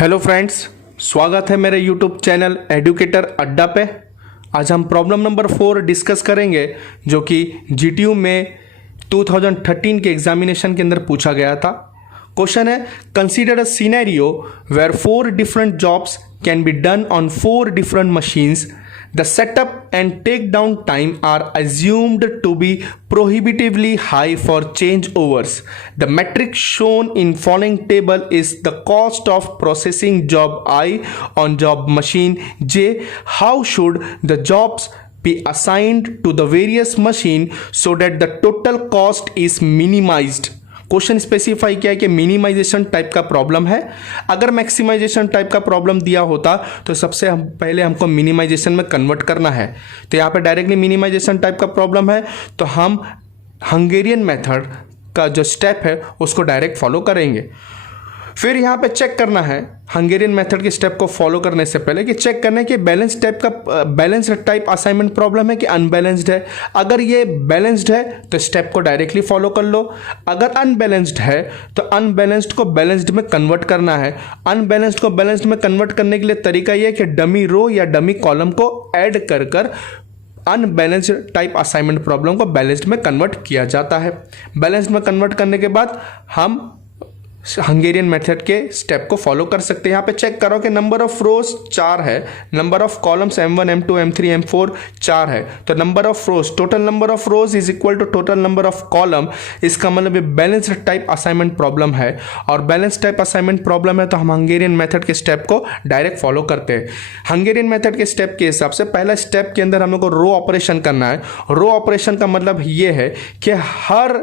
Hello friends, स्वागत है मेरे यूट्यूब चैनल एडुकेटर अड्डा पे। आज हम प्रॉब्लम नंबर 4 डिस्कस करेंगे जो कि जीटीयू में 2013 के एग्जामिनेशन के अंदर पूछा गया था। क्वेश्चन है, consider a scenario where 4 different jobs can be done on 4 different machines. The setup and takedown time are assumed to be prohibitively high for changeovers. The metric shown in following table is the cost of processing job I on job machine J. How should the jobs be assigned to the various machine so that the total cost is minimized? Question specify किया है कि minimisation type का problem है। अगर maximisation type का problem दिया होता तो सबसे पहले हमको मिनिमाइजेशन में कन्वर्ट करना है। तो यहाँ पे डायरेक्टली मिनिमाइजेशन टाइप का प्रॉब्लम है तो हम हंगेरियन मेथड का जो स्टेप है उसको डायरेक्ट फॉलो करेंगे। फिर यहाँ पे चेक करना है हंगेरियन मेथड के स्टेप को फॉलो करने से पहले कि चेक करना है कि बैलेंस टाइप असाइनमेंट प्रॉब्लम है कि अनबैलेंस्ड है। अगर ये बैलेंस्ड है तो स्टेप को डायरेक्टली फॉलो कर लो। अगर अनबैलेंस्ड है तो अनबैलेंस्ड को बैलेंस्ड में कन्वर्ट करना है। अनबैलेंस्ड को बैलेंस्ड में कन्वर्ट करने के लिए तरीका ये है कि डमी रो या डमी कॉलम को ऐड कर अनबैलेंस्ड टाइप असाइनमेंट प्रॉब्लम को बैलेंस्ड में कन्वर्ट किया जाता है। बैलेंस्ड में कन्वर्ट करने के बाद हम हंगेरियन मेथड के स्टेप को फॉलो कर सकते हैं। यहाँ पे चेक करो कि नंबर ऑफ रोज 4 है, number of columns M1 M2 M3 M4 4 है। तो number of rows, total number of rows is equal to total number of column. इसका मतलब ये बैलेंस्ड टाइप असाइनमेंट प्रॉब्लम है और बैलेंस टाइप असाइनमेंट प्रॉब्लम है तो हम हंगेरियन मेथड के स्टेप को डायरेक्ट फॉलो करते हैं। हंगेरियन मेथड के स्टेप के हिसाब से पहला स्टेप के अंदर हम लोग को रो ऑपरेशन करना है। रो ऑपरेशन का मतलब ये है कि हर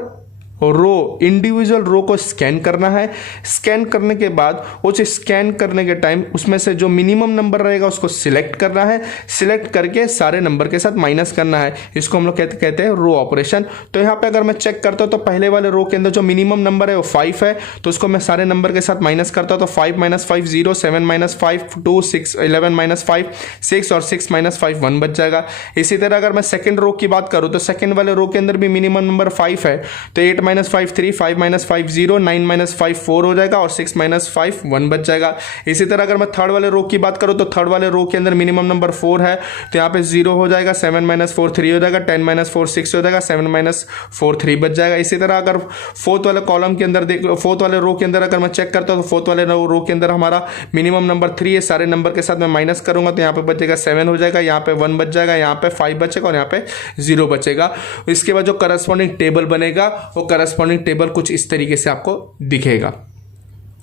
रो, इंडिविजुअल रो को स्कैन करना है। स्कैन करने के बाद उस स्कैन करने के टाइम उसमें से जो मिनिमम नंबर रहेगा उसको सिलेक्ट करना है। सिलेक्ट करके सारे नंबर के साथ माइनस करना है। इसको हम लोग कहते हैं रो ऑपरेशन। तो यहाँ पे अगर मैं चेक करता हूँ तो पहले वाले रो के अंदर जो मिनिमम नंबर है वो 5 है तो उसको मैं सारे नंबर के साथ माइनस करता हूँ। तो 5 - 5 0, 7 - 5 2, 6 11 - 5 6 और 6 - 5 1 बच जाएगा। इसी तरह अगर मैं सेकेंड रो की बात करूँ तो सेकेंड वाले रो के अंदर भी मिनिमम नंबर 5 है तो 8 - 5 3, 5 - 5 0, 9 - 5 4 हो जाएगा और 6 - 5 1 बच जाएगा। इसी तरह अगर मैं थर्ड वाले रो की बात करूं तो थर्ड वाले रो के अंदर मिनिमम नंबर 4 है तो यहाँ पे 0 हो जाएगा, 7 - 4 3 हो जाएगा, 10 - 4 6 हो जाएगा, 7 - 4 3 बच जाएगा। इसी तरह अगर फोर्थ वाले कॉलम के अंदर फोर्थ वाले रो के अंदर अगर मैं चेक करता हूँ तो फोर्थ वाले रो के अंदर हमारा मिनिमम नंबर 3 है। सारे नंबर के साथ मैं माइनस करूंगा तो यहाँ पे बचेगा 7 हो जाएगा, यहाँ पे 1 बच जाएगा, यहाँ पे 5 बचेगा और यहाँ पे 0 बचेगा। इसके बाद जो करस्पॉन्डिंग टेबल बनेगा वो करस्पॉन्डिंग टेबल कुछ इस तरीके से आपको दिखेगा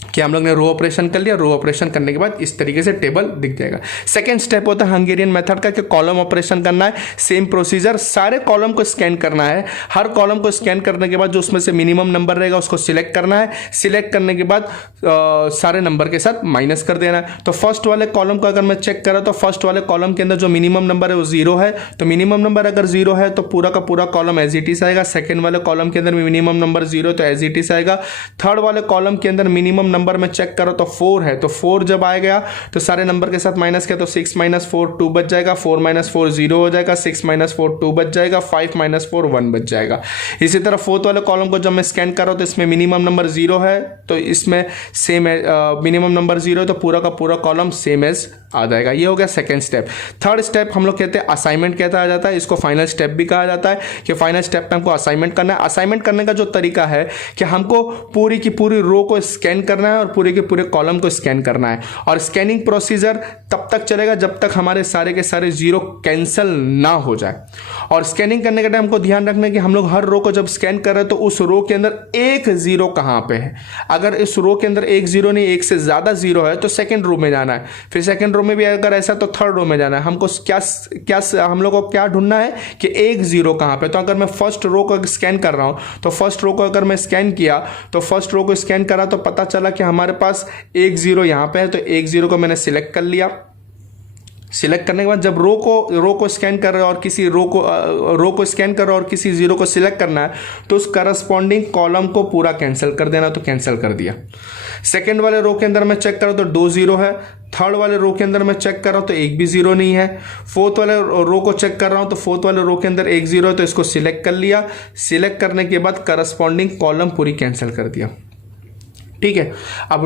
कि हम लोग ने रो ऑपरेशन कर लिया। रो ऑपरेशन करने के बाद इस तरीके से टेबल दिख जाएगा। सेकंड स्टेप होता है हंगेरियन मेथड का कि कॉलम ऑपरेशन करना है। सेम प्रोसीजर, सारे कॉलम को स्कैन करना है। हर कॉलम को स्कैन करने के बाद जो उसमें से मिनिमम नंबर रहेगा उसको सिलेक्ट करना है। सिलेक्ट करने के बाद सारे नंबर के साथ माइनस कर देना है। तो फर्स्ट वाले कॉलम को अगर मैं चेक करा तो फर्स्ट वाले कॉलम के अंदर जो मिनिमम नंबर है वो 0 है तो मिनिमम नंबर अगर 0 है तो पूरा का पूरा कॉलम एज इट इज आएगा। सेकेंड वाले कॉलम के अंदर मिनिमम नंबर 0 तो एज इट इज आएगा। थर्ड वाले कॉलम के अंदर मिनिमम नंबर में चेक करो तो 4 है तो 4 जब आ गया तो सारे नंबर के साथ माइनस किया तो 6 - 4 2 बच जाएगा, 4 - 4 0 हो जाएगा, 6 - 4 2 बच जाएगा, 5 - 4 1 बच जाएगा। इसी तरह फोर्थ वाले कॉलम को जब मैं स्कैन कर रहा हूं तो इसमें मिनिमम नंबर 0 है तो इसमें सेम है, मिनिमम नंबर 0 है तो पूरा का पूरा कॉलम सेम एज आ जाएगा। ये हो गया सेकंड स्टेप। थर्ड स्टेप हम लोग कहते हैं असाइनमेंट कहता जाता है। इसको फाइनल स्टेप भी कहा जाता है कि फाइनल स्टेप में हमको असाइनमेंट करना है। असाइनमेंट करने का जो तरीका है कि हमको पूरी की पूरी रो को स्कैन करना है और पूरे के पूरे कॉलम को स्कैन करना है और स्कैनिंग प्रोसीजर तब तक चलेगा जब तक हमारे सारे के सारे 0 कैंसिल ना हो जाए। और स्कैनिंग करने के टाइम हमको ध्यान रखना है कि हम लोग हर रो को जब स्कैन कर रहे हैं तो उस रो के अंदर एक 0 कहां पे है। अगर इस रो के अंदर एक 0 नहीं, एक से ज्यादा 0 है तो सेकंड रो में जाना है। फिर सेकंड रो में भी अगर ऐसा तो थर्ड रो में जाना है। हमको क्या हम लोग को क्या ढूंढना है कि एक 0 कहां पे। तो अगर मैं फर्स्ट रो को स्कैन कर रहा हूं तो फर्स्ट रो को अगर मैं स्कैन किया तो फर्स्ट रो को स्कैन करा तो पता चला कि हमारे पास एक 0 यहां पे है तो एक 0 को मैंने सिलेक्ट कर लिया। सिलेक्ट करने के बाद जब रो को स्कैन कर रहे हो और किसी रो को स्कैन कर रहे हो और किसी 0 को सिलेक्ट करना है तो उस करस्पॉन्डिंग कॉलम को पूरा कैंसिल कर देना तो कैंसिल कर दिया। सेकंड वाले रो के अंदर मैं चेक कर रहा हूं तो 2 0 है। थर्ड वाले रो के अंदर मैं चेक कर रहा हूं तो एक भी 0 नहीं है। फोर्थ वाले रो को चेक कर रहा हूं तो फोर्थ वाले रो के अंदर एक 0 है तो इसको सिलेक्ट कर लिया। सिलेक्ट करने के बाद करस्पॉन्डिंग कॉलम पूरी कैंसिल कर दिया। ठीक है। अब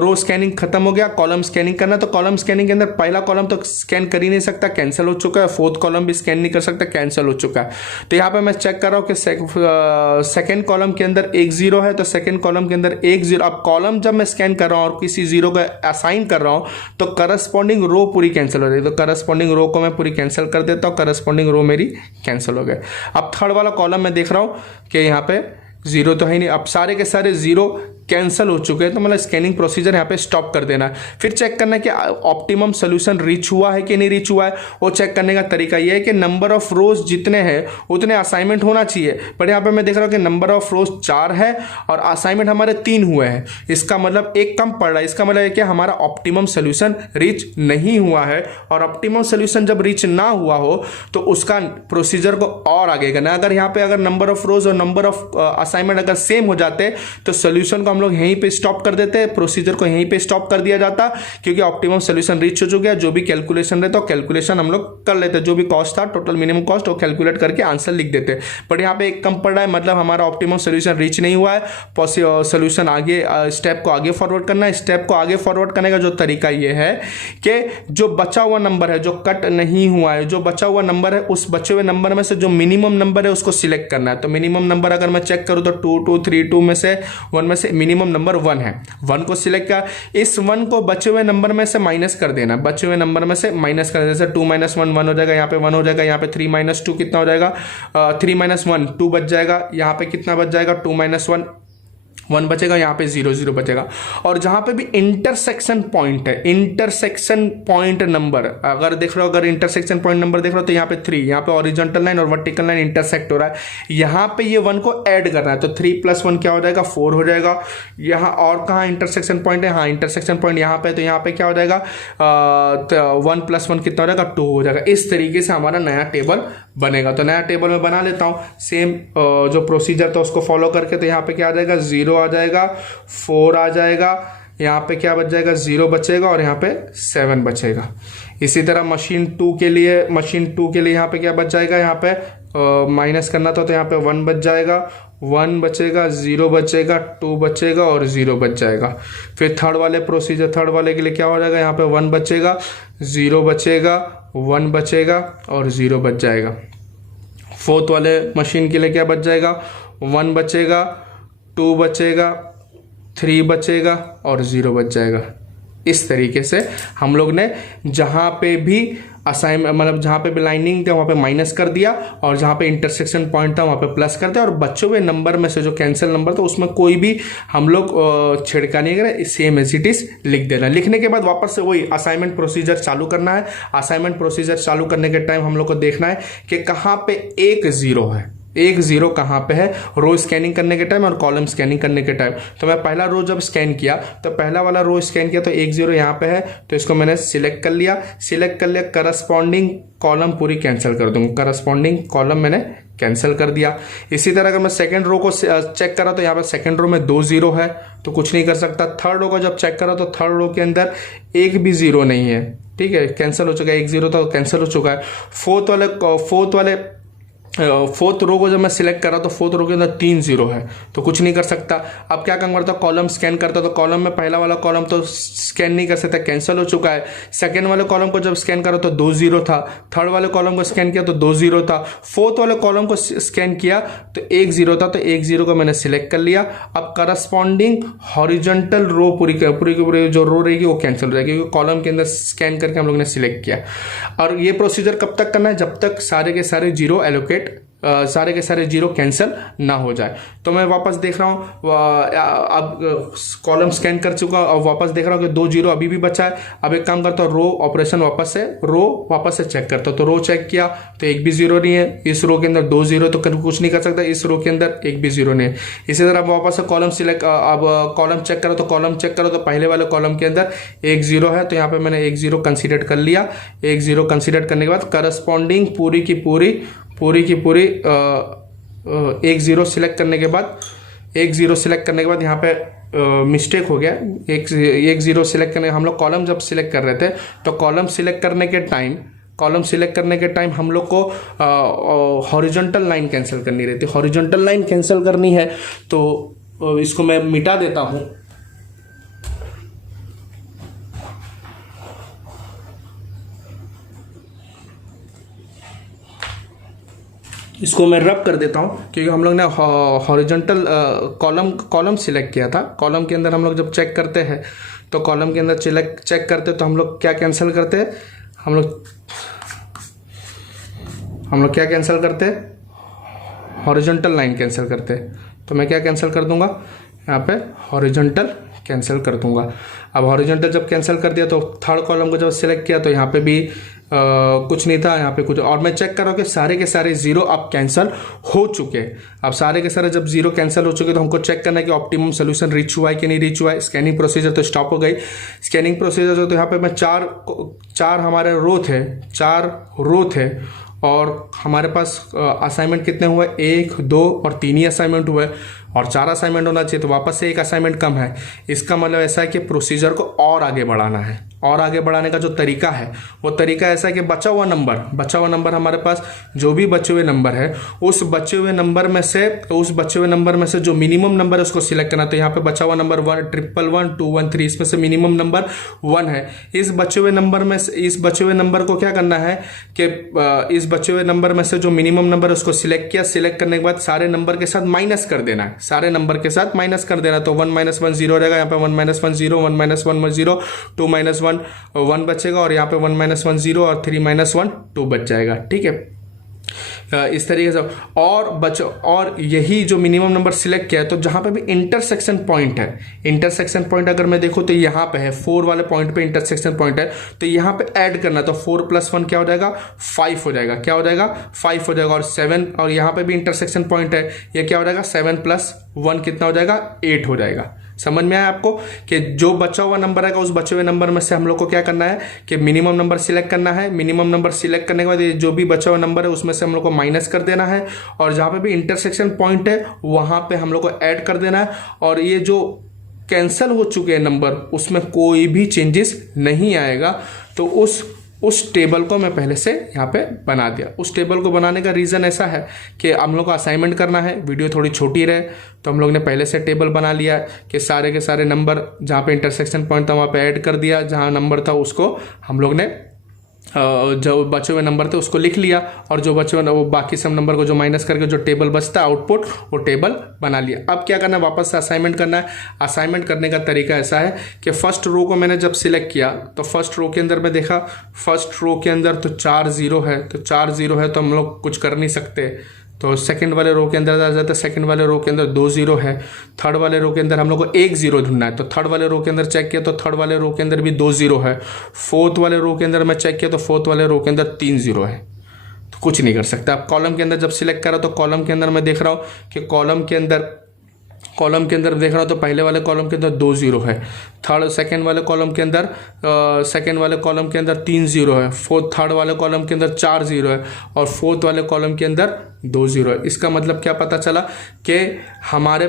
रो स्कैनिंग खत्म हो गया, कॉलम स्कैनिंग करना। तो कॉलम स्कैनिंग के अंदर पहला कॉलम तो स्कैन कर ही नहीं सकता, कैंसिल हो चुका है। फोर्थ कॉलम भी स्कैन नहीं कर सकता, कैंसिल हो चुका है। तो यहाँ पे मैं चेक कर रहा हूँ कि सेकंड कॉलम के अंदर एक जीरो है, तो सेकंड कॉलम के अंदर एक जीरो। अब कॉलम जब मैं स्कैन कर रहा हूँ और किसी जीरो का असाइन कर रहा हूँ तो करस्पॉन्डिंग रो पूरी कैंसिल हो रही है। तो करस्पॉन्डिंग रो को मैं पूरी कैंसिल कर देता हूँ, करस्पॉन्डिंग रो मेरी कैंसिल हो गए। अब थर्ड वाला कॉलम मैं देख रहा हूँ कि यहाँ पे जीरो तो है नहीं, अब सारे के सारे जीरो कैंसिल हो चुके हैं। तो मतलब स्कैनिंग प्रोसीजर यहाँ पे स्टॉप कर देना है। फिर चेक करना है कि ऑप्टिमम सोल्यूशन रीच हुआ है कि नहीं रीच हुआ है। वो चेक करने का तरीका ये है कि नंबर ऑफ रोज जितने हैं उतने असाइनमेंट होना चाहिए, बट यहाँ पे मैं देख रहा हूँ कि नंबर ऑफ रोज 4 है और असाइनमेंट हमारे 3 हुए हैं। इसका मतलब एक कम पड़ रहा है। इसका मतलब कि हमारा ऑप्टिमम सोल्यूशन रीच नहीं हुआ है, और ऑप्टिमम सोल्यूशन जब रीच ना हुआ हो तो उसका प्रोसीजर को और आगे करना। अगर यहाँ पे अगर नंबर ऑफ रोज और नंबर ऑफ असाइनमेंट अगर सेम हो जाते तो सोल्यूशन को हम लोग यहीं पे स्टॉप कर देते, प्रोसीजर को यहीं पे स्टॉप कर दिया जाता, क्योंकि ऑप्टिमम सोल्यूशन रीच हो चुका है। जो भी कैलकुलेशन रहता है कैलकुलेशन हम लोग कर लेते, जो भी कॉस्ट था टोटल मिनिमम कॉस्ट वो कैलकुलेट करके आंसर लिख देते। बट यहाँ पे एक कम पड़ रहा है, मतलब हमारा ऑप्टिमम सोल्यूशन रीच नहीं हुआ है। सोल्यूशन आगे स्टेप को आगे फॉरवर्ड करना है। स्टेप को आगे फॉरवर्ड करने का जो तरीका ये है कि जो बचा हुआ नंबर है, जो कट नहीं हुआ है, जो बचा हुआ नंबर है, उस बचे हुए नंबर में से जो मिनिमम नंबर है उसको सिलेक्ट करना है। तो मिनिमम नंबर अगर मैं चेक करूँ तो 2 2 3 2 में से 1 में से मिनिमम नंबर 1 है, 1 को सिलेक्ट कर, इस 1 को बचे हुए नंबर में से माइनस कर देना, बचे हुए नंबर में से माइनस कर देना। जैसे 2 - 1 1 हो जाएगा, यहाँ पे 1 हो जाएगा, यहाँ पे 3 - 2 कितना हो जाएगा, 3 - 1 2 बच जाएगा, यहाँ पे कितना बच जाएगा 2 - 1 1 बचेगा, यहाँ पे 0 0 बचेगा। और जहां पे भी इंटरसेक्शन पॉइंट है, इंटरसेक्शन पॉइंट नंबर अगर देख रहे हो, अगर इंटरसेक्शन पॉइंट नंबर देख रहे हो तो यहाँ पे 3, यहाँ पे ऑरिजेंटल लाइन और वर्टिकल लाइन इंटरसेक्ट हो रहा है, यहाँ पे ये 1 को ऐड करना है। तो 3 + 1 क्या हो जाएगा 4 हो जाएगा। यहाँ और कहाँ इंटरसेक्शन पॉइंट है, हाँ इंटरसेक्शन पॉइंट यहाँ पे, तो यहाँ पे क्या हो जाएगा 1 + 1 कितना हो जाएगा 2 हो जाएगा। इस तरीके से हमारा नया टेबल बनेगा। तो नया टेबल मैं बना लेता हूँ सेम जो प्रोसीजर था उसको फॉलो करके। तो यहाँ पे क्या आ जाएगा 0 आ जाएगा, 4 आ जाएगा, यहाँ पे क्या बच जाएगा 0 बचेगा और यहाँ पे 7 बचेगा। इसी तरह मशीन 2 के लिए यहाँ पे क्या बच जाएगा, यहाँ पे माइनस करना था तो यहाँ पे 1 बच जाएगा, 1 बचेगा, 0 बचेगा, 2 बचेगा और 0 बच जाएगा। फिर थर्ड वाले के लिए क्या हो जाएगा, यहाँ पे 1 बचेगा, 0 बचेगा, 1 बचेगा और 0 बच जाएगा। फोर्थ वाले मशीन के लिए क्या बच जाएगा 1 बचेगा, 2 बचेगा, 3 बचेगा और 0 बच जाएगा। इस तरीके से हम लोग ने जहाँ पे भी मतलब जहाँ पे भी लाइनिंग था वहाँ पे माइनस कर दिया, और जहाँ पे इंटरसेक्शन पॉइंट था वहाँ पे प्लस कर दिया, और बचे हुए नंबर में से जो कैंसिल नंबर था उसमें कोई भी हम लोग छिड़का नहीं करें, सेम एज इट इज लिख देना। लिखने के बाद वापस से वही असाइनमेंट प्रोसीजर चालू करना है। असाइनमेंट प्रोसीजर चालू करने के टाइम हम लोग को देखना है कि कहाँ पे एक 0 है, एक 0 कहाँ पे है, रो स्कैनिंग करने के टाइम और कॉलम स्कैनिंग करने के टाइम। तो मैं पहला रो जब स्कैन किया तो पहला वाला रो स्कैन किया तो 1 0 यहाँ पे है, तो इसको मैंने सिलेक्ट कर लिया। करस्पॉन्डिंग कॉलम पूरी कैंसिल कर दूंगा, करस्पॉन्डिंग कॉलम मैंने कैंसिल कर दिया। इसी तरह अगर मैं सेकंड रो को चेक करा तो यहाँ पे सेकंड रो में 2 0 है तो कुछ नहीं कर सकता। थर्ड रो को जब चेक करा तो थर्ड रो के अंदर एक भी 0 नहीं है, ठीक है, कैंसिल हो चुका है, 1 0 था कैंसिल हो चुका है। फोर्थ रो को जब मैं सिलेक्ट कर रहा तो फोर्थ रो के अंदर 3 0 है तो कुछ नहीं कर सकता। अब क्या काम करता, कॉलम स्कैन करता, तो कॉलम में पहला वाला कॉलम तो स्कैन नहीं कर सकता, कैंसिल हो चुका है। सेकंड वाले कॉलम को जब स्कैन करा तो 2 0 था, थर्ड वाले कॉलम को स्कैन किया तो 2 0 था, फोर्थ वाले कॉलम को स्कैन किया तो 1 0 था, तो 1 0 को मैंने सिलेक्ट कर लिया। अब करस्पॉन्डिंग हॉरिजॉन्टल रो पूरी जो रो रहेगी वो कैंसिल हो जाएगी, क्योंकि कॉलम के अंदर स्कैन करके हम लोग ने सिलेक्ट किया। और ये प्रोसीजर कब तक करना है, जब तक सारे के सारे 0 एलोकेट सारे के सारे 0 कैंसिल ना हो जाए। तो मैं वापस देख रहा हूँ, अब कॉलम स्कैन कर चुका और वापस देख रहा हूँ कि 2 0 अभी भी बचा है। अब एक काम करता हूँ, रो ऑपरेशन वापस से चेक करता हूँ। तो रो चेक किया तो एक भी 0 नहीं है, इस रो के अंदर 2 0 तो कुछ नहीं कर सकता, इस रो के अंदर एक भी 0 नहीं है। इसी तरह वापस से कॉलम कॉलम चेक करो तो पहले वाले कॉलम के अंदर 1 0 है, तो यहाँ पे मैंने 1 0 कंसीडर कर लिया। 1 0 कंसीडर करने के बाद करस्पॉन्डिंग पूरी की पूरी 1 0 सिलेक्ट करने के बाद यहाँ पे मिस्टेक हो गया। 1 0 सिलेक्ट करने, हम लोग कॉलम जब सिलेक्ट कर रहे थे तो कॉलम सिलेक्ट करने के टाइम हम लोग को हॉरिजॉन्टल लाइन कैंसिल करनी रहती है। हॉरिजॉन्टल लाइन कैंसिल करनी है तो इसको मैं मिटा देता हूँ। इसको मैं रब कर देता हूँ, क्योंकि हम लोग ने हॉरिजॉन्टल कॉलम सिलेक्ट किया था। कॉलम के अंदर हम लोग जब चेक करते हैं तो कॉलम के अंदर चेक करते हैं तो हम लोग क्या कैंसिल करते हैं, हम लोग क्या कैंसिल करते हैं, हॉरिजॉन्टल लाइन कैंसिल करते हैं। तो मैं क्या कैंसिल कर दूंगा, यहाँ पे हॉरिजॉन्टल कैंसिल कर दूंगा। अब हॉरिजॉन्टल जब कैंसिल कर दिया तो थर्ड कॉलम को जब सिलेक्ट किया तो यहाँ पे भी कुछ नहीं था, यहाँ पे कुछ, और मैं चेक कर रहा हूँ कि सारे के सारे जीरो अब कैंसिल हो चुके। अब सारे के सारे जब जीरो कैंसिल हो चुके तो हमको चेक करना है कि ऑप्टिमम सोल्यूशन रीच हुआ है कि नहीं रीच हुआ है। स्कैनिंग प्रोसीजर तो स्टॉप हो गई। स्कैनिंग प्रोसीजर जो, तो यहाँ पे मैं चार हमारे रो थे और हमारे पास असाइनमेंट कितने हुए, 1, 2 और 3 ही असाइनमेंट हुए, और 4 असाइनमेंट होना चाहिए, तो वापस से एक असाइनमेंट कम है। इसका मतलब ऐसा है कि प्रोसीजर को और आगे बढ़ाना है, और आगे बढ़ाने का जो तरीका है वो तरीका ऐसा है कि बचा हुआ नंबर हमारे पास जो भी बचे हुए नंबर है, उस बचे हुए नंबर में से जो मिनिमम नंबर है उसको सिलेक्ट करना। तो यहाँ पे बचा हुआ नंबर 1, 111, 213, इसमें से मिनिमम नंबर 1 है। इस बचे हुए नंबर को क्या करना है कि इस बचे हुए नंबर में से जो मिनिमम नंबर है उसको सिलेक्ट किया। सिलेक्ट करने के बाद सारे नंबर के साथ माइनस कर देना है, तो 1 - 1 0 रहेगा, यहाँ पे 1 - 1 0, 1 - 1 0, 2 - 1 1 बचेगा, और यहाँ पे 1 - 1 0 और 3 - 1 2 बच जाएगा। ठीक है, इस तरीके से। और यही जो मिनिमम नंबर सिलेक्ट किया है, तो जहां पे भी इंटरसेक्शन पॉइंट है, इंटरसेक्शन पॉइंट अगर मैं देखूं तो यहाँ पे है 4 वाले पॉइंट पे इंटरसेक्शन पॉइंट है, तो यहाँ पे ऐड करना, तो 4 + 1 क्या हो जाएगा, 5 हो जाएगा। क्या हो जाएगा, 5 हो जाएगा। और 7, और यहाँ पे भी इंटरसेक्शन पॉइंट है, ये क्या हो जाएगा, 7 + 1 कितना हो जाएगा, 8 हो जाएगा। समझ में आया आपको कि जो बचा हुआ नंबर आएगा उस बचे हुए नंबर में से हम लोग को क्या करना है कि मिनिमम नंबर सिलेक्ट करना है। मिनिमम नंबर सिलेक्ट करने के बाद जो भी बचा हुआ नंबर है उसमें से हम लोग को माइनस कर देना है, और जहां पे भी इंटरसेक्शन पॉइंट है वहां पे हम लोग को ऐड कर देना है। और ये जो कैंसिल हो चुके हैं नंबर उसमें कोई भी चेंजेस नहीं आएगा। तो उस टेबल को मैं पहले से यहाँ पे बना दिया। उस टेबल को बनाने का रीज़न ऐसा है कि हम लोग को असाइनमेंट करना है, वीडियो थोड़ी छोटी रहे, तो हम लोग ने पहले से टेबल बना लिया कि सारे के सारे नंबर जहाँ पे इंटरसेक्शन पॉइंट था वहाँ पे ऐड कर दिया, जहाँ नंबर था उसको हम लोग ने जो बचे हुए नंबर थे उसको लिख लिया, और जो बचे हुए वो बाकी सब नंबर को जो माइनस करके जो टेबल बचता है आउटपुट, वो टेबल बना लिया। अब क्या करना है, वापस से असाइनमेंट करना है। असाइनमेंट करने का तरीका ऐसा है कि फर्स्ट रो को मैंने जब सिलेक्ट किया तो फर्स्ट रो के अंदर मैं देखा, फर्स्ट रो के अंदर तो 4 0 है, तो 4 0 है तो हम लोग कुछ कर नहीं सकते। तो सेकंड वाले रो के अंदर आ जाता है, सेकंड वाले रो के अंदर 2 0 है। थर्ड वाले रो के अंदर हम लोग को 1 0 ढूंढना है, तो थर्ड वाले रो के अंदर चेक किया तो थर्ड वाले रो के अंदर भी 2 0 है। फोर्थ वाले रो के अंदर मैं चेक किया तो फोर्थ वाले रो के अंदर 3 0 है, तो कुछ नहीं कर सकता। अब कॉलम के अंदर जब सिलेक्ट करा तो कॉलम के अंदर मैं देख रहा हूँ कि कॉलम के अंदर देख रहा हूँ तो पहले वाले कॉलम के अंदर 2 0 है, सेकंड वाले कॉलम के अंदर 3 0 है, थर्ड वाले कॉलम के अंदर 4 0 है, और फोर्थ वाले कॉलम के अंदर 2 0 है। इसका मतलब क्या पता चला कि हमारे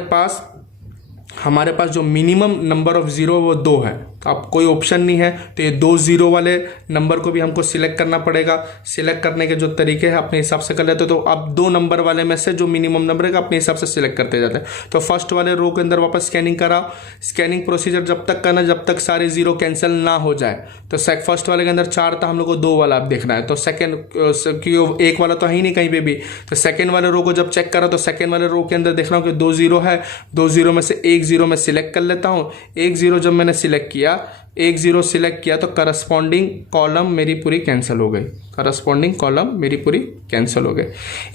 पास जो मिनिमम नंबर ऑफ जीरो वो 2 है। तो अब कोई ऑप्शन नहीं है, तो ये 2 0 वाले नंबर को भी हमको सिलेक्ट करना पड़ेगा। सिलेक्ट करने के जो तरीके हैं अपने हिसाब से कर लेते, तो अब 2 नंबर वाले में से जो मिनिमम नंबर है अपने हिसाब से सिलेक्ट करते जाते हैं। तो फर्स्ट वाले रो के अंदर वापस स्कैनिंग कराओ। स्कैनिंग प्रोसीजर जब तक करना जब तक सारे जीरो कैंसिल ना हो जाए। तो फर्स्ट वाले के अंदर 4 था, हम लोग को 2 वाला अब देखना है। तो सेकंड क्योंकि 1 वाला तो है ही नहीं कहीं पे भी, तो सेकंड वाले रो को जब चेक करा तो सेकंड वाले रो के अंदर देख रहा हूँ कि 2 0 है। 2 0 में से 1 0 में सिलेक्ट कर लेता हूँ। 1 0 जब मैंने सिलेक्ट किया, 1 0 सिलेक्ट किया तो करस्पॉन्डिंग कॉलम मेरी पूरी कैंसिल हो गई। करस्पॉन्डिंग कॉलम मेरी पूरी कैंसिल हो गई।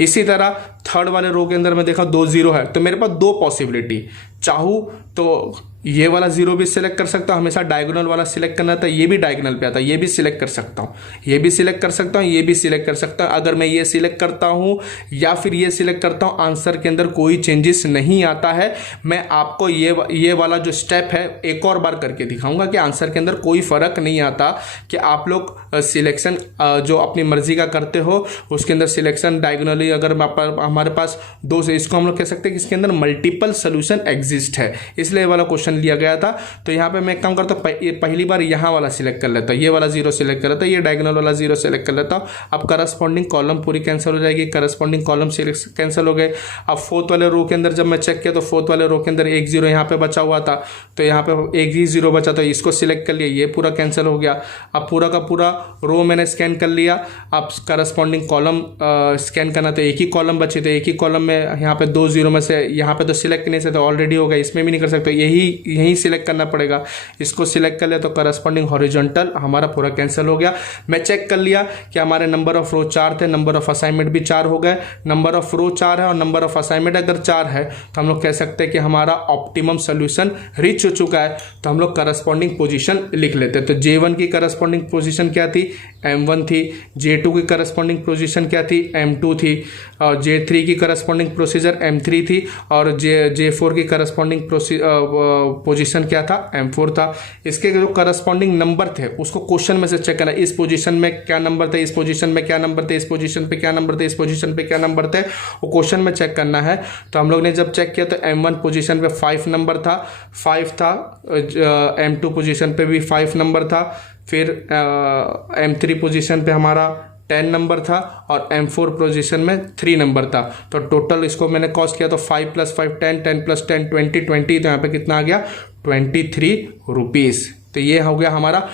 इसी तरह थर्ड वाले रो के अंदर मैं देखा 2 0 है, तो मेरे पास 2 पॉसिबिलिटी, चाहूँ तो ये वाला 0 भी सिलेक्ट कर सकता हूँ, हमेशा डायगोनल वाला सिलेक्ट करना था, ये भी डायगोनल पे आता है, ये भी सिलेक्ट कर सकता हूँ, ये भी सिलेक्ट कर सकता हूँ, ये भी सिलेक्ट कर सकता हूँ। अगर मैं ये सिलेक्ट करता हूँ या फिर ये सिलेक्ट करता हूँ, आंसर के अंदर कोई चेंजेस नहीं आता है। मैं आपको ये वाला जो स्टेप है एक और बार करके दिखाऊंगा कि आंसर के अंदर कोई फर्क नहीं आता, कि आप लोग सिलेक्शन जो अपनी मर्जी का करते हो उसके अंदर सिलेक्शन डायगोनली अगर हमारे पास 2 से, इसको हम लोग कह सकते हैं कि इसके अंदर मल्टीपल सोल्यूशन एग्जिस्ट है, इसलिए वाला क्वेश्चन लिया गया था। तो यहाँ पे मैं एक काम करता हूँ, पहली बार यहाँ वाला सिलेक्ट कर लेता हूँ, ये वाला 0 सिलेक्ट कर लेता हूँ, ये डायगोनल वाला 0 सिलेक्ट कर लेता हूँ। अब करस्पॉन्डिंग कॉलम पूरी कैंसिल हो जाएगी, करस्पॉन्डिंग कॉलम कैंसिल हो गए। अब फोर्थ वाले रो के अंदर जब मैं चेक किया तो फोर्थ वाले रो के अंदर 1 0 यहाँ पे बचा हुआ था, तो यहाँ पे 1 ही 0 बचा, तो इसको सिलेक्ट कर लिया, ये पूरा कैंसिल हो गया। अब पूरा का पूरा रो मैंने स्कैन कर लिया, आप करस्पॉन्डिंग कॉलम स्कैन करना, तो एक ही कॉलम बचे, तो एक ही कॉलम में यहाँ पे 2 जीरो में से यहाँ पे तो सिलेक्ट नहीं से तो ऑलरेडी होगा, इसमें भी नहीं कर सकते, यही सिलेक्ट करना पड़ेगा। इसको सिलेक्ट कर लिया तो करस्पॉन्डिंग हॉरिजॉन्टल हमारा पूरा कैंसिल हो गया। मैं चेक कर लिया कि हमारे नंबर ऑफ रो 4 थे, नंबर ऑफ असाइनमेंट भी 4 हो गए, नंबर ऑफ रो 4 है और नंबर ऑफ असाइनमेंट अगर 4 है तो हम लोग कह सकते हैं कि हमारा ऑप्टिमम सोल्यूशन रीच हो चुका है। तो हम लोग करस्पॉन्डिंग पोजीशन लिख लेते हैं। तो J1 की करस्पॉन्डिंग पोजीशन क्या थी, M1 थी। J2 की करस्पॉन्डिंग पोजीशन क्या थी, M2 थी। और J3 की करस्पॉन्डिंग प्रोसीजर M3 थी और J4 की करस्पॉन्डिंग पोजीशन क्या था, M4 था। इसके जो करस्पॉन्डिंग नंबर थे उसको क्वेश्चन में से चेक करना, इस पोजीशन में क्या नंबर थे, इस पोजीशन में क्या नंबर थे, इस पोजीशन पे क्या नंबर थे, इस पोजीशन पे क्या नंबर थे, वो क्वेश्चन में चेक करना है। तो हम लोग ने जब चेक किया तो M1 पोजीशन पे 5 नंबर था, 5 था। M2 पोजीशन पे भी 5 नंबर था। फिर M3 पोजीशन पे हमारा 10 नंबर था और M4 पोजीशन में 3 नंबर था। तो टोटल इसको मैंने कॉस्ट किया तो 5 + 5 10, 10 + 10 20, 20। तो यहाँ पे कितना आ गया, 23 रुपीज़। तो ये हो गया हमारा।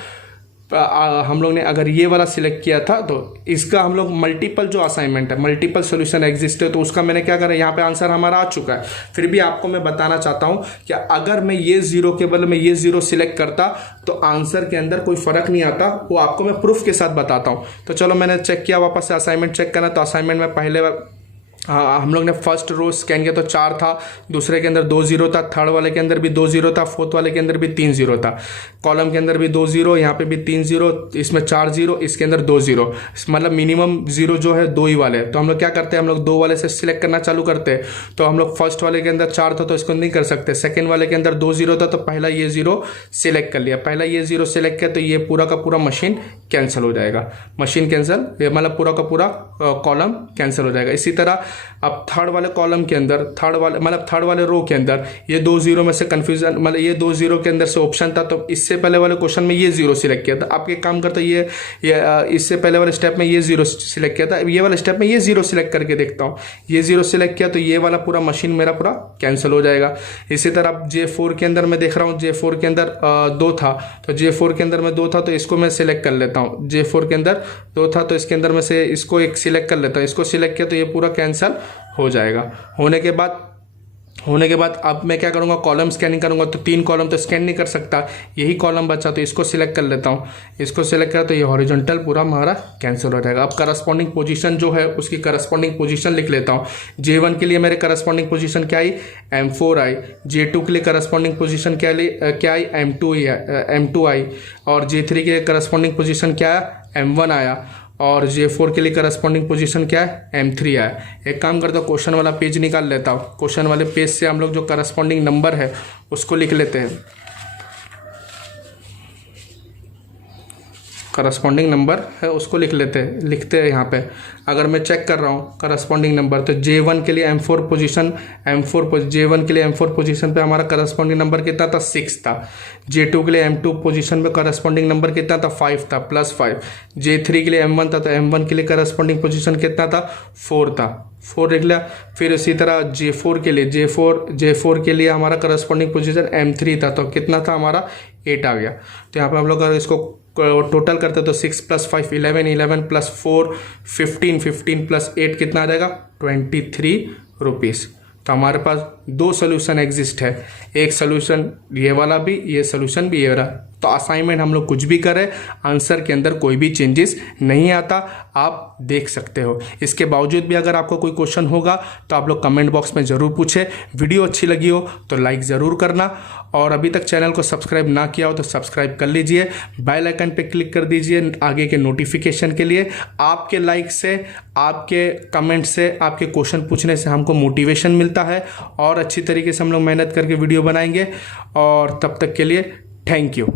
हम लोग ने अगर ये वाला सिलेक्ट किया था तो इसका हम लोग मल्टीपल जो असाइनमेंट है, मल्टीपल सॉल्यूशन एग्जिस्ट है, तो उसका मैंने क्या करा, यहाँ पे आंसर हमारा आ चुका है। फिर भी आपको मैं बताना चाहता हूँ कि अगर मैं ये 0 के बदले में ये 0 सिलेक्ट करता तो आंसर के अंदर कोई फर्क नहीं आता, वो आपको मैं प्रूफ के साथ बताता हूँ। तो चलो मैंने चेक किया, वापस से असाइनमेंट चेक करना। तो असाइनमेंट में पहले हम लोग ने फर्स्ट रो स्कैन किया तो 4 था, दूसरे के अंदर 2 जीरो था, थर्ड वाले के अंदर भी 2 जीरो था, फोर्थ वाले के अंदर भी 3 जीरो था, कॉलम के अंदर भी 2 जीरो, यहाँ पे भी 3 जीरो, इसमें 4 जीरो, इसके अंदर 2 जीरो, मतलब मिनिमम जीरो जो है 2 ही वाले। तो हम लोग क्या करते हैं, हम लोग 2 वाले से सिलेक्ट करना चालू करते हैं। तो हम लोग फर्स्ट वाले के अंदर 4 था तो इसको नहीं कर सकते, सेकेंड वाले के अंदर 2 जीरो था तो पहला ये 0 सिलेक्ट कर लिया, पहला ये 0 सिलेक्ट किया तो ये पूरा का पूरा मशीन कैंसिल हो जाएगा, मशीन कैंसिल, मतलब पूरा का पूरा कॉलम कैंसिल हो जाएगा। इसी तरह अब थर्ड वाले कॉलम के अंदर, थर्ड वाले रो के अंदर ये 2 जीरो में से कंफ्यूजन, मतलब ये 2 जीरो के अंदर से ऑप्शन था, तो इससे पहले वाले क्वेश्चन में ये 0 सिलेक्ट किया था। आप एक काम करते ये इससे पहले वाले स्टेप में ये 0 सिलेक्ट किया था, ये वाले स्टेप में ये 0 सिलेक्ट करके देखता हूँ, ये 0 सिलेक्ट किया तो ये वाला पूरा मशीन मेरा पूरा कैंसिल हो जाएगा। इसी तरह अब J4 के अंदर मैं देख रहा हूँ, J4 के अंदर 2 था, तो J4 के अंदर में 2 था तो इसको मैं सिलेक्ट कर लेता हूँ। J4 के अंदर 2 था तो इसके अंदर में से इसको एक सिलेक्ट कर लेता हूँ, इसको सिलेक्ट किया तो ये पूरा कैंसिल हो जाएगा। होने के बाद अब मैं क्या करूँगा, कॉलम स्कैनिंग करूँगा। तो 3 कॉलम तो स्कैन नहीं कर सकता, यही कॉलम बचा तो इसको सिलेक्ट कर लेता हूँ, इसको सिलेक्ट करा तो ये हॉरिजॉन्टल पूरा हमारा कैंसिल हो जाएगा। अब करस्पॉन्डिंग पोजीशन जो है उसकी करस्पॉन्डिंग पोजीशन लिख लेता हूँ। J1 के लिए मेरे करस्पॉन्डिंग पोजीशन क्या आई, M4 आई। J2 के लिए करस्पॉन्डिंग पोजीशन क्या आई, M2 आई। और J3 के लिए करस्पॉन्डिंग पोजीशन क्या है, M1 आया। और J4 के लिए करस्पॉन्डिंग पोजीशन क्या है, M3 है। एक काम करता हूँ, क्वेश्चन वाला पेज निकाल लेता हूँ, क्वेश्चन वाले पेज से हम लोग जो करस्पॉन्डिंग नंबर है उसको लिख लेते हैं। करस्पॉन्डिंग नंबर है उसको लिखते हैं यहाँ पे। अगर मैं चेक कर रहा हूँ करस्पॉन्डिंग नंबर, तो J1 के लिए M4 पोजीशन, J1 के लिए M4 पोजीशन पे हमारा करस्पॉन्डिंग नंबर कितना था, 6 था। J2 के लिए M2 पोजीशन पे करस्पॉन्डिंग नंबर कितना था, 5 था, +5। J3 के लिए M1 था तो M1 के लिए करस्पॉन्डिंग पोजीशन कितना था, 4 था, 4 लिख लिया। फिर इसी तरह J4 के लिए हमारा करस्पॉन्डिंग पोजीशन M3 था तो कितना था हमारा, 8 आ गया। तो यहाँ पे हम लोग अगर इसको टोटल करते तो 6 + 5 11, 11 + 4 15, 15 + 8 कितना आ जाएगा, 23 रुपीज़। तो हमारे पास 2 सोल्यूशन एग्जिस्ट है, एक सोल्यूशन ये वाला भी, ये सोल्यूशन भी ये वाला। तो असाइनमेंट हम लोग कुछ भी करें, आंसर के अंदर कोई भी चेंजेस नहीं आता, आप देख सकते हो। इसके बावजूद भी अगर आपको कोई क्वेश्चन होगा तो आप लोग कमेंट बॉक्स में ज़रूर पूछें। वीडियो अच्छी लगी हो तो लाइक ज़रूर करना, और अभी तक चैनल को सब्सक्राइब ना किया हो तो सब्सक्राइब कर लीजिए, बेल आइकन पे क्लिक कर दीजिए आगे के नोटिफिकेशन के लिए। आपके लाइक से, आपके कमेंट से, आपके क्वेश्चन पूछने से हमको मोटिवेशन मिलता है और अच्छी तरीके से हम लोग मेहनत करके वीडियो बनाएंगे। और तब तक के लिए थैंक यू।